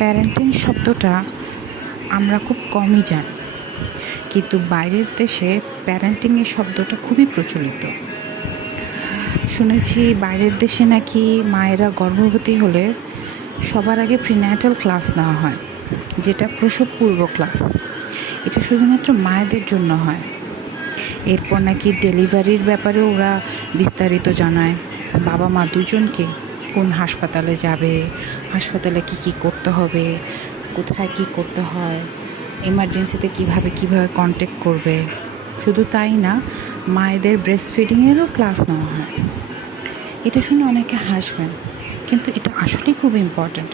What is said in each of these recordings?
Parenting শব্দটা আমরা খুব কমই জানি, কিন্তু বাইরের দেশে প্যারেন্টিংয়ের শব্দটা খুবই প্রচলিত। শুনেছি বাইরের দেশে নাকি মায়েরা গর্ভবতী হলে সবার আগে প্রিন্যাটাল ক্লাস নেওয়া হয়, যেটা প্রসব পূর্ব ক্লাস। এটা শুধুমাত্র মায়েদের জন্য হয়। এরপর নাকি ডেলিভারির ব্যাপারে ওরা বিস্তারিত জানায়, বাবা মা দুজনকে কোন হাসপাতালে যাবে, হাসপাতালে কি করতে হবে, কোথায় কি করতে হয়, এমার্জেন্সিতে কিভাবে কন্ট্যাক্ট করবে। শুধু তাই না, মায়েদের ব্রেস্ট ফিডিংয়েরও ক্লাস নেওয়া হয়। এটা শুনে অনেকে হাসবেন, কিন্তু এটা আসলেই খুব ইম্পর্ট্যান্ট।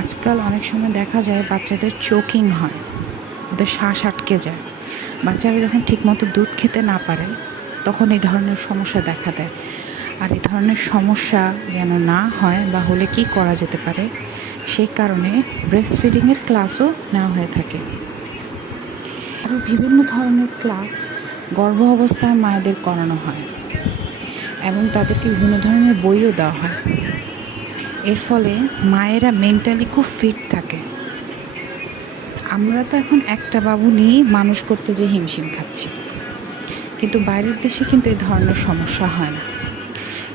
আজকাল অনেক সময় দেখা যায় বাচ্চাদের চোকিং হয়, ওদের শ্বাস আটকে যায়। বাচ্চারা যখন ঠিকমতো দুধ খেতে না পারে তখন এই ধরনের সমস্যা দেখা দেয়। আর এই ধরনের সমস্যা যেন না হয় বা হলে কি করা যেতে পারে, সেই কারণে ব্রেস্ট ফিডিংয়ের ক্লাসও নেওয়া হয়ে থাকে। আরও বিভিন্ন ধরনের ক্লাস গর্ভ অবস্থায় মায়েদের করানো হয় এবং তাদেরকে বিভিন্ন ধরনের বইও দেওয়া হয়। এর ফলে মায়েরা মেন্টালি খুব ফিট থাকে। আমরা তো এখন একটা বাবু নিয়েই মানুষ করতে যে হিমশিম খাচ্ছি, কিন্তু বাইরের দেশে কিন্তু এই ধরনের সমস্যা হয় না।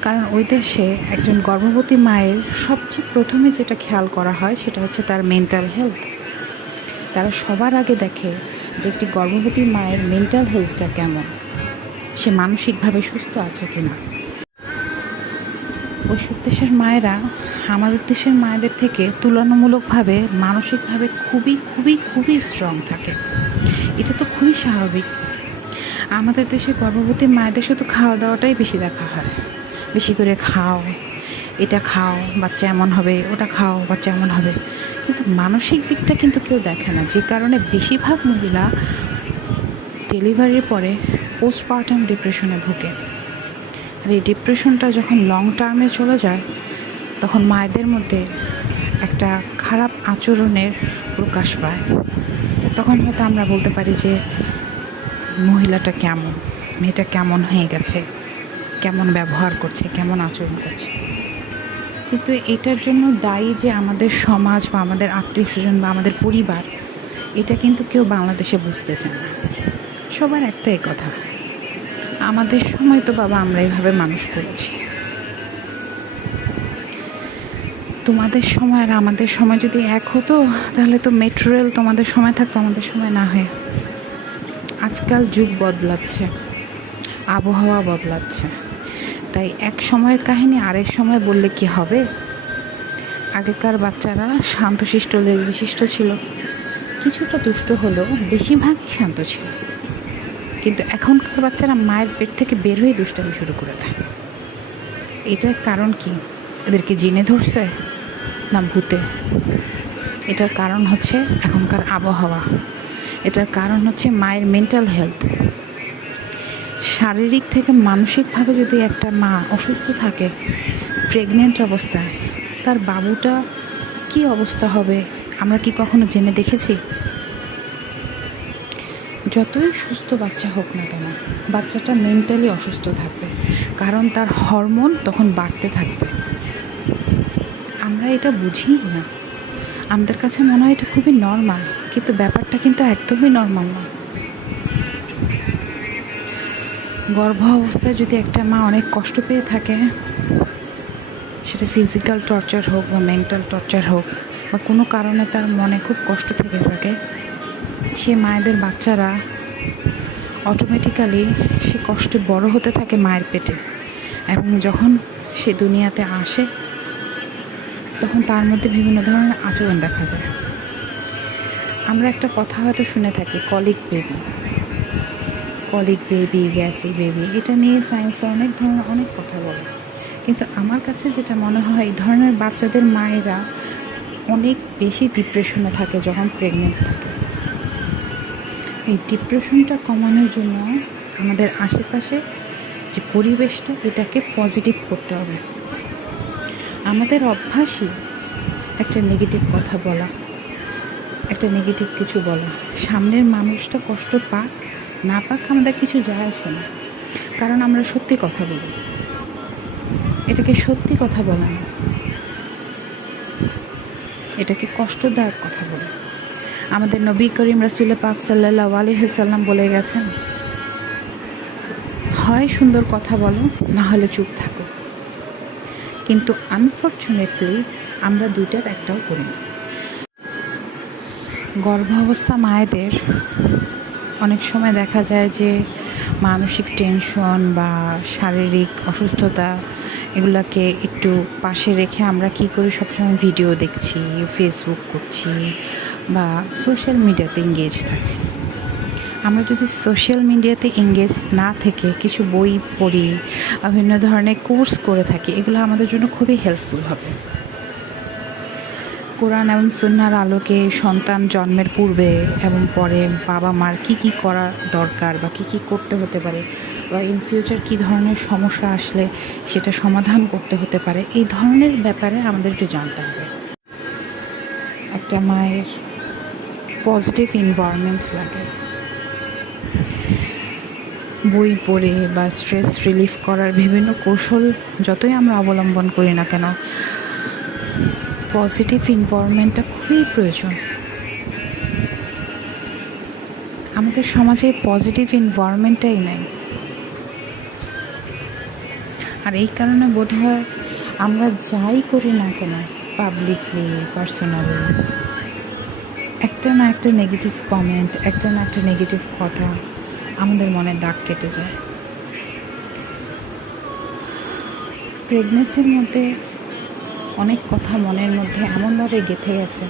কারণ ওই দেশে একজন গর্ভবতী মায়ের সবচেয়ে প্রথমে যেটা খেয়াল করা হয় সেটা হচ্ছে তার মেন্টাল হেলথ। তারা সবার আগে দেখে যে একটি গর্ভবতী মায়ের মেন্টাল হেলথটা কেমন, সে মানসিকভাবে সুস্থ আছে কিনা। ওইসব দেশের মায়েরা আমাদের দেশের মায়েদের থেকে তুলনামূলকভাবে মানসিকভাবে খুবই খুবই খুবই স্ট্রং থাকে। এটা তো খুবই স্বাভাবিক। আমাদের দেশে গর্ভবতী মায়েদের শুধু খাওয়া দাওয়াটাই বেশি দেখা হয়, বেশি করে খাও, এটা খাও, বাচ্চা এমন হবে, ওটা খাও, বাচ্চা এমন হবে। কিন্তু মানসিক দিকটা কিন্তু কেউ দেখে না, যে কারণে বেশিরভাগ মহিলা ডেলিভারির পরে পোস্টপার্টাম ডিপ্রেশনে ভোগে। আর এই ডিপ্রেশনটা যখন লং টার্মে চলে যায় তখন মায়েদের মধ্যে একটা খারাপ আচরণের প্রকাশ পায়। তখন হয়তো আমরা বলতে পারি যে মহিলাটা কেমন, মেয়েটা কেমন হয়ে গেছে, কেমন ব্যবহার করছে, কেমন আচরণ করছে। কিন্তু এটার জন্য দায়ী যে আমাদের সমাজ বা আমাদের আত্মীয় স্বজন বা আমাদের পরিবার, এটা কিন্তু কেউ বাংলাদেশে বুঝতে চায় না। সবার একটাই কথা, আমাদের সময় তো বাবা আমরা এইভাবে মানুষ করছি, তোমাদের সময় আর আমাদের সময় যদি এক হতো তাহলে তো মেট্রো রেল তোমাদের সময় থাকতো, আমাদের সময় না হয়ে। আজকাল যুগ বদলাচ্ছে, আবহাওয়া বদলাচ্ছে, তাই এক সময়ের কাহিনী আরেক সময় বললে কি হবে। আগেকার বাচ্চারা শান্তশিষ্ট বিশিষ্ট ছিল, কিছুটা দুষ্ট হলেও বেশিরভাগই শান্ত ছিল। কিন্তু এখনকার বাচ্চারা মায়ের পেট থেকে বের হয়ে দুষ্টামি শুরু করে দেয়। এটার কারণ কি? এদেরকে জিনে ধরছে না ভূতে? এটার কারণ হচ্ছে এখনকার আবহাওয়া, এটার কারণ হচ্ছে মায়ের মেন্টাল হেলথ। শারীরিক থেকে মানসিকভাবে যদি একটা মা অসুস্থ থাকে প্রেগনেন্ট অবস্থায়, তার বাবুটা কি অবস্থা হবে আমরা কি কখনো জেনে দেখেছি? যতই সুস্থ বাচ্চা হোক না কেন, বাচ্চাটা মেন্টালি অসুস্থ থাকবে, কারণ তার হরমোন তখন বাড়তে থাকবে। আমরা এটা বুঝি না, আমাদের কাছে মনে হয় এটা খুবই নর্মাল, কিন্তু ব্যাপারটা কিন্তু একদমই নর্মাল না। গর্ভ অবস্থায় যদি একটা মা অনেক কষ্ট পেয়ে থাকে, সেটা ফিজিক্যাল টর্চার হোক বা মেন্টাল টর্চার হোক, বা কোনো কারণে তার মনে খুব কষ্ট থেকে থাকে, সে মায়েদের বাচ্চারা অটোমেটিক্যালি সে কষ্টে বড় হতে থাকে মায়ের পেটে, এবং যখন সে দুনিয়াতে আসে তখন তার মধ্যে বিভিন্ন ধরনের আচরণ দেখা যায়। আমরা একটা কথা হয়তো শুনে থাকি, কলিক বেবি, গ্যাসি বেবি, এটা নিয়ে সায়েন্সে অনেক ধরনের অনেক কথা বলে। কিন্তু আমার কাছে যেটা মনে হয়, এই ধরনের বাচ্চাদের মায়েরা অনেক বেশি ডিপ্রেশনে থাকে যখন প্রেগনেন্ট থাকে। এই ডিপ্রেশনটা কমানোর জন্য আমাদের আশেপাশে যে পরিবেশটা, এটাকে পজিটিভ করতে হবে। আমাদের অভ্যাসই একটা নেগেটিভ কথা বলা, একটা নেগেটিভ কিছু বলা। সামনের মানুষটা কষ্ট পাক না পাক আমাদের কিছু যায় আসে না, কারণ আমরা সত্যি কথা বলি। এটাকে সত্যি কথা বলা না, এটাকে কষ্টদায়ক কথা বলে। আমাদের নবী করিম রাসূল পাক সাল্লাল্লাহু আলাইহি ওয়াসাল্লাম বলে গেছেন, হয় সুন্দর কথা বলো, না হলে চুপ থাকো। কিন্তু আনফর্চুনেটলি আমরা দুইটার একটাও করি না। গর্ভাবস্থা মায়েদের অনেক সময় দেখা যায় যে মানসিক টেনশন বা শারীরিক অসুস্থতা এগুলাকে একটু পাশে রেখে আমরা কী করি, সবসময় ভিডিও দেখছি, ফেসবুক করছি বা সোশ্যাল মিডিয়াতে এঙ্গেজ থাকছি। আমরা যদি সোশ্যাল মিডিয়াতে এঙ্গেজ না থেকে কিছু বই পড়ি, বিভিন্ন ধরনের কোর্স করে থাকি, এগুলো আমাদের জন্য খুবই হেল্পফুল হবে। কোরআন এবং সুন্নাহর আলোকে সন্তান জন্মের পূর্বে এবং পরে বাবা মার কী কী করা দরকার বা কী কী করতে হতে পারে, বা ইন ফিউচার কী ধরনের সমস্যা আসলে সেটা সমাধান করতে হতে পারে, এই ধরনের ব্যাপারে আমাদের একটু জানতে হবে। একটা মায়ের পজিটিভ এনভায়রনমেন্ট লাগে। বই পড়ে বা স্ট্রেস রিলিফ করার বিভিন্ন কৌশল যতই আমরা অবলম্বন করি না কেন, পজিটিভ এনভায়রনমেন্টটা খুবই প্রয়োজন। আমাদের সমাজে পজিটিভ এনভায়রনমেন্টটাই নেই, আর এই কারণে বোধহয় আমরা যাই করি না কেন, পাবলিকলি পার্সোনালি, একটা না একটা নেগেটিভ কমেন্ট, একটা না একটা নেগেটিভ কথা আমাদের মনে দাগ কেটে যায়। প্রেগনেন্সির মধ্যে অনেক কথা মনের মধ্যে এমনভাবে গেঁথে গেছে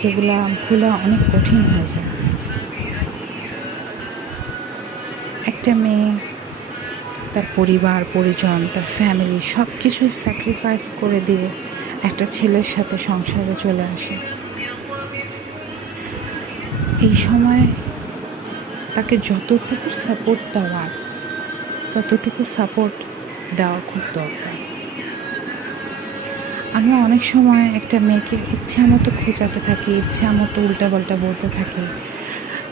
যেগুলো ভোলা অনেক কঠিন হয়ে যায়। একটা মেয়ে তার পরিবার পরিজন, তার ফ্যামিলি সব কিছু স্যাক্রিফাইস করে দিয়ে একটা ছেলের সাথে সংসারে চলে আসে। এই সময় তাকে যতটুকু সাপোর্ট দেওয়ার ততটুকু সাপোর্ট দেওয়া খুব দরকার। আমরা অনেক সময় একটা মেয়েকে ইচ্ছা মতো খোঁচাতে থাকি, ইচ্ছা মতো উল্টাপাল্টা বলতে থাকি,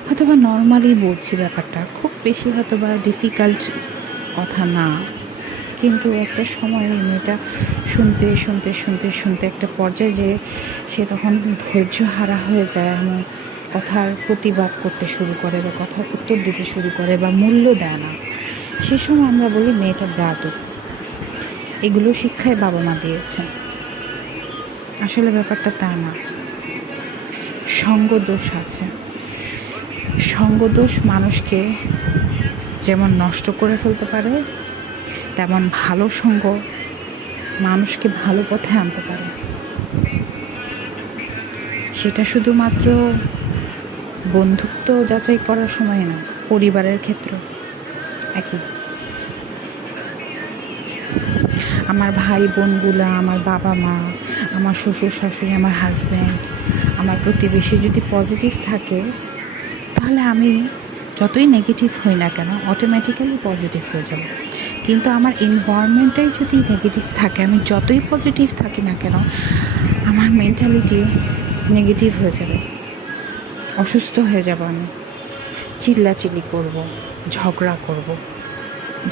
হয়তো বা নর্মালি বলছি, ব্যাপারটা খুব বেশি হয়তো বা ডিফিকাল্ট কথা না, কিন্তু একটা সময় এই মেয়েটা শুনতে শুনতে শুনতে শুনতে একটা পর্যায়ে যে সে তখন ধৈর্য হারা হয়ে যায় এবং কথার প্রতিবাদ করতে শুরু করে বা কথার উত্তর দিতে শুরু করে বা মূল্য দেয় না। সে সময় আমরা বলি মেয়েটা বেয়াদব। এগুলো শিক্ষায় বাবা মা দিয়েছে। আসলে ব্যাপারটা তা না। সঙ্গদোষ আছে। সঙ্গদোষ মানুষকে যেমন নষ্ট করে ফেলতে পারে, তেমন ভালো সঙ্গ মানুষকে ভালো পথে আনতে পারে। সেটা শুধুমাত্র বন্ধুত্ব যাচাই করার সময় না, পরিবারের ক্ষেত্রে একই। আমার ভাই বোনগুলা, আমার বাবা মা, আমার শ্বশুর শাশুড়ি, আমার হাজব্যান্ড, আমার প্রতিবেশী যদি পজিটিভ থাকে, তাহলে আমি যতই নেগেটিভ হই না কেন অটোমেটিক্যালি পজিটিভ হয়ে যাব। কিন্তু আমার এনভায়রনমেন্টটাই যদি নেগেটিভ থাকে, আমি যতই পজিটিভ থাকি না কেন আমার মেন্টালিটি নেগেটিভ হয়ে যাবে, অসুস্থ হয়ে যাব, আমি চিল্লাচিল্লি করব, ঝগড়া করব,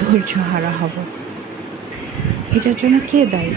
ধৈর্য হারা হব। এটার জন্য কে দায়ী?